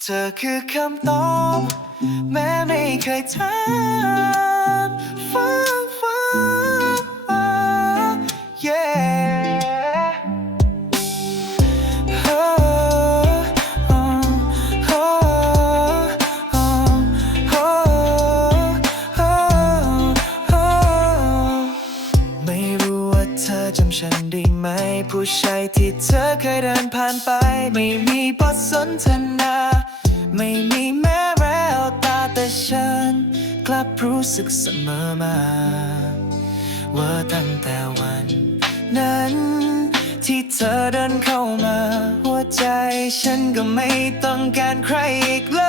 เธอคือคำตอบแม้ไม่เคยถามฟ้าฟ้า yeah oh, oh, oh, oh, oh, oh. ไม่รู้ว่าเธอจำฉันได้ไหม ผู้ชายที่เธอเคยเดินผ่านไป ไม่มีบทสนทนา รู้สึกเสมอมา ว่าตั้งแต่วัน นั้น ที่เธอเดินเข้ามา หัวใจฉันก็ไม่ต้องการใครอีกเล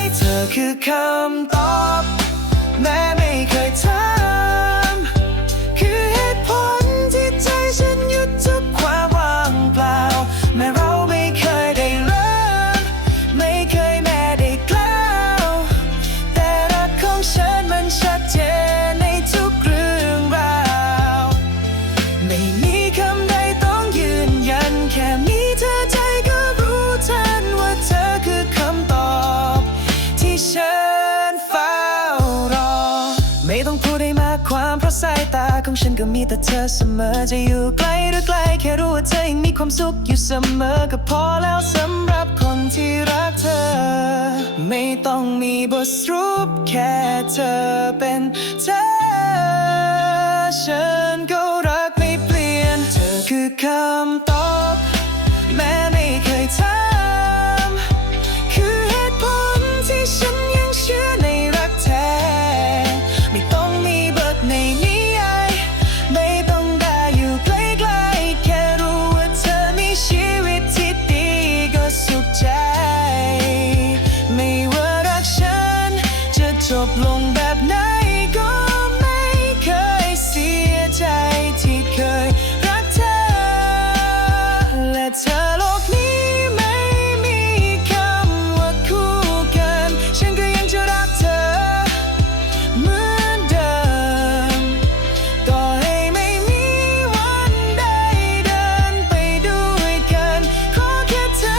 ย เธอคือคำตอบากความเพราะสายตาของฉันก็มีแต่เธอเสมอ จะอยู่ไกลหรือไกลแค่รู้ว่าเธอยังมีความสุขอยู่เสมอ ก็พอแล้วสำหรับคนที่รักเธอ ไม่ต้องมีบทสรุปแค่เธอเป็นเธอ เธอโลกนี้ไม่มีคำว่าคู่กัน ฉันก็ยังจะรักเธอ เหมือนเดิม ต่อให้ไม่มีวันใดเดินไปด้วยกัน ขอแค่เธอ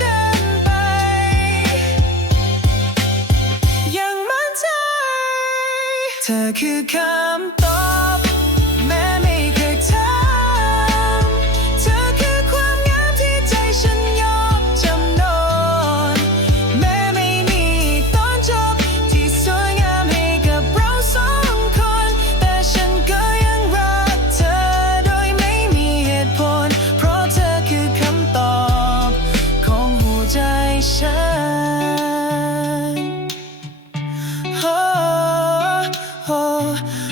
เดินไป ยังมั่นใจ เธอคือคำตอบ you.